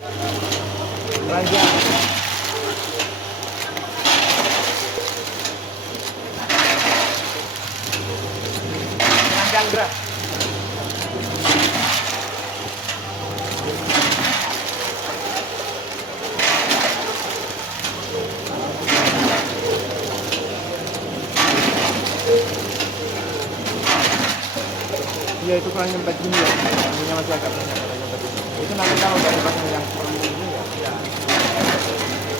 Keranjang. Keranjang gerak. Ya itu kurang nyempet gini ya, punya masih agak banyak. Itu nanti kalau udah dipasang yang seperti ini ya.